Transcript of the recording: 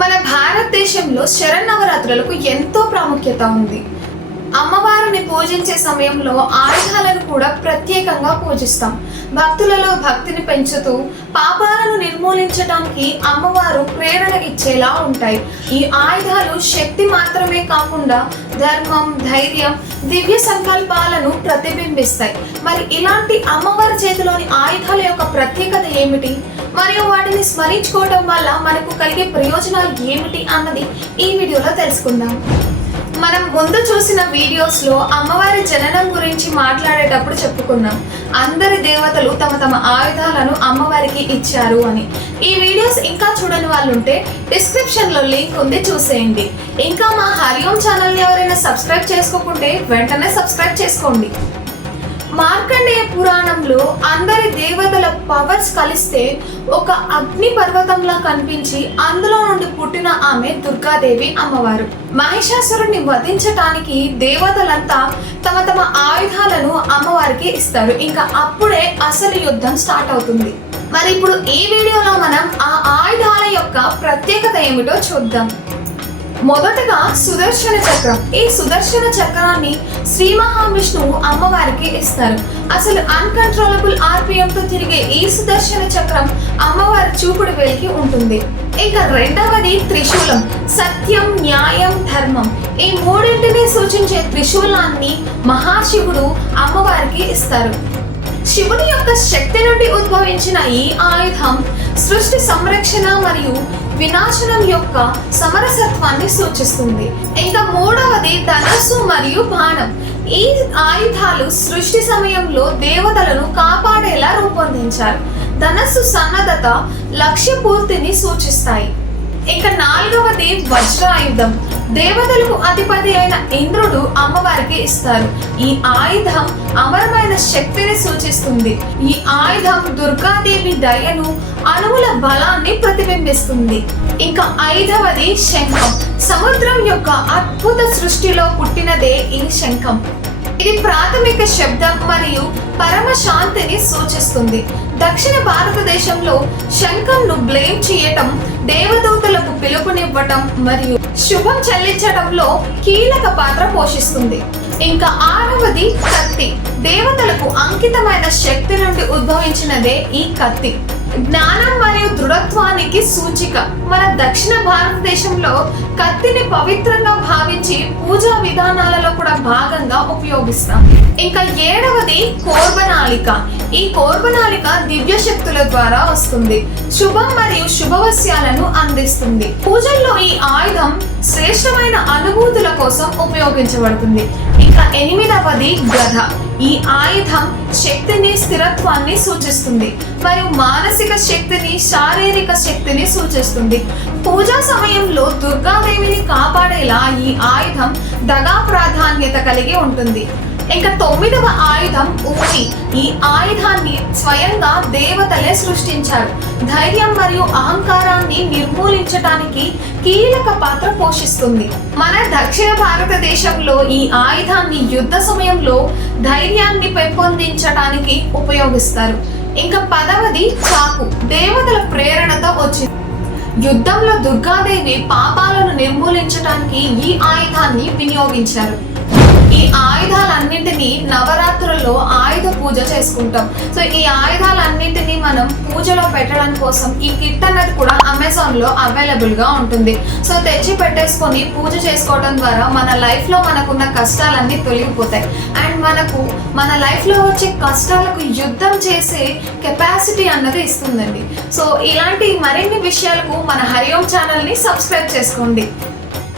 మన భారతదేశంలో శరన్నవరాత్రులకు ఎంతో ప్రాముఖ్యత ఉంది. అమ్మవారిని పూజించే సమయంలో ఆయుధాలను కూడా ప్రత్యేకంగా పూజిస్తాం. భక్తులలో భక్తిని పెంచుతూ పాపాలను నిర్మూలించడానికి అమ్మవారు ప్రేరణ ఇచ్చేలా ఉంటాయి. ఈ ఆయుధాలు శక్తి మాత్రమే కాకుండా ధర్మం ధైర్యం దివ్య సంకల్పాలను ప్రతిబింబిస్తాయి. మరి ఇలాంటి అమ్మవారి చేతిలోని ఆయుధాల యొక్క ప్రత్యేకత ఏమిటి? మరియు వాటిని స్మరించుకోవడం వల్ల మనకు కలిగే ప్రయోజనాలు ఏమిటి అన్నది ఈ వీడియోలో తెలుసుకుందాం. మనం ముందు చూసిన వీడియోస్లో అమ్మవారి జననం గురించి మాట్లాడేటప్పుడు చెప్పుకున్నాం. అందరి దేవతలు తమ తమ ఆయుధాలను అమ్మవారికి ఇచ్చారు అని. ఈ వీడియోస్ ఇంకా చూడని వాళ్ళు ఉంటే డిస్క్రిప్షన్లో లింక్ ఉంది చూసేయండి. ఇంకా మా హరిఓం ఛానల్ ఎవరైనా సబ్స్క్రైబ్ చేసుకోకుంటే వెంటనే సబ్స్క్రైబ్ చేసుకోండి. మార్కండేయ పురాణంలో అందరి దేవతల పవర్స్ కలిస్తే ఒక అగ్ని పర్వతంలా కనిపించి అందులో నుండి పుట్టిన ఆమె దుర్గాదేవి అమ్మవారు. మహిషాసురుడిని వధించటానికి దేవతలంతా తమ తమ ఆయుధాలను అమ్మవారికి ఇస్తారు. ఇంకా అప్పుడే అసలు యుద్ధం స్టార్ట్ అవుతుంది. మరి ఇప్పుడు ఈ వీడియోలో మనం ఆ ఆయుధాల యొక్క ప్రత్యేకత ఏమిటో చూద్దాం. మొదటగా సుదర్శన చక్రం. ఈ సుదర్శన చక్రాన్ని శ్రీ మహావిష్ణువు అమ్మవారికి ఇస్తారు. అసలు అన్కంట్రోలబుల్ ఆర్పిఎం తో తిరిగే ఈ సుదర్శన చక్రం అమ్మవారి చూపుడు వేలికి ఉంటుంది. ఇక రెండవది త్రిశూలం. సత్యం న్యాయం ధర్మం. ఈ మూడింటిని సూచించే త్రిశూలాన్ని మహాశివుడు అమ్మవారికి ఇస్తారు. శివుని యొక్క శక్తి నుండి ఉద్భవించిన ఈ ఆయుధం సృష్టి సంరక్షణ మరియు నాశనం యొక్క సమరసత్వాన్ని సూచిస్తుంది. ఇంకా మూడవది ధనస్సు మరియు బాణం. ఈ ఆయుధాలు సృష్టి సమయంలో దేవతలను కాపాడేలా రూపొందించారు. ధనస్సు సన్నద్ధత లక్ష్య పూర్తిని సూచిస్తాయి. ఇక నాలుగవది వజ్రాయుధం. దేవతలకు అధిపతి అయిన ఇంద్రుడు అమ్మవారికి ఇస్తారు. ఈ ఆయుధం అమరమైన శక్తిని సూచిస్తుంది. ఈ ఆయుధం దుర్గాదేవి దయను అణువుల బలాన్ని ప్రతిబింబిస్తుంది. ఇంకా ఐదవది శంఖం. సముద్రం యొక్క అద్భుత సృష్టిలో పుట్టినదే ఈ శంఖం. ఇది ప్రాథమిక శబ్దం మరియు పరమ శాంతిని సూచిస్తుంది. దక్షిణ భారతదేశంలో శంఖంను బ్లేమ్ చేయటం దేవదూతలకు పిలుపునివ్వటం మరియు శుభం చెల్లించడంలో కీలక పాత్ర పోషిస్తుంది. ఇంకా ఆరవది కత్తి. దేవతలకు అంకితమైన శక్తి నుండి ఉద్భవించినదే ఈ కత్తి. జ్ఞానం మరియు దృఢత్వానికి సూచిక. మన దక్షిణ భారతదేశంలో కత్తిని పవిత్రంగా భావించి పూజా విధానాలలో కూడా భాగంగా ఉపయోగిస్తాం. ఇంకా ఏడవది కోర్బనాలిక ఈ కోర్బనాలిక దివ్య శక్తుల ద్వారా వస్తుంది. శుభం మరియు శుభవస్యాలను అందిస్తుంది. పూజల్లో ఈ ఆయుధం శ్రేష్టమైన అనుభూతుల కోసం ఉపయోగించబడుతుంది. ఇక ఎనిమిదవది గధ. ఈ ఆయుధం శక్తిని స్థిరత్వాన్ని సూచిస్తుంది. మరియు మానసిక శక్తిని శారీరక శక్తిని సూచిస్తుంది. పూజా సమయంలో దుర్గాదేవిని కాపాడేలా ఈ ఆయుధం దగా ప్రాధాన్యత కలిగి ఉంటుంది. ఇంకా తొమ్మిదవ ఆయుధం ఊరి ఈ ఆయుధాన్ని స్వయంగా దేవతలే సృష్టించారు. ధైర్యం మరియు అహంకారాన్ని నిర్మూలించడానికి కీలక పాత్ర పోషిస్తుంది. మన దక్షిణ భారతదేశంలో ఈ ఆయుధాన్ని యుద్ధ సమయంలో ధైర్యాన్ని పెంపొందించడానికి ఉపయోగిస్తారు. ఇంకా పదవది చాకు దేవతల ప్రేరణతో వచ్చింది. యుద్ధంలో దుర్గాదేవి పాపాలను నిర్మూలించడానికి ఈ ఆయుధాన్ని వినియోగించారు. ఈ ఆయుధాలన్నింటినీ నవరాత్రుల్లో ఆయుధ పూజ చేసుకుంటాం. సో ఈ ఆయుధాలన్నింటినీ మనం పూజలో పెట్టడం కోసం ఈ కిట్ అనేది కూడా అమెజాన్లో అవైలబుల్గా ఉంటుంది. సో తెచ్చి పెట్టేసుకొని పూజ చేసుకోవడం ద్వారా మన లైఫ్లో మనకున్న కష్టాలన్నీ తొలగిపోతాయి. అండ్ మనకు మన లైఫ్లో వచ్చే కష్టాలకు యుద్ధం చేసే కెపాసిటీ అన్నది ఇస్తుందండి. సో ఇలాంటి మరిన్ని విషయాలకు మన హరిఓం ఛానల్ని సబ్స్క్రైబ్ చేసుకోండి.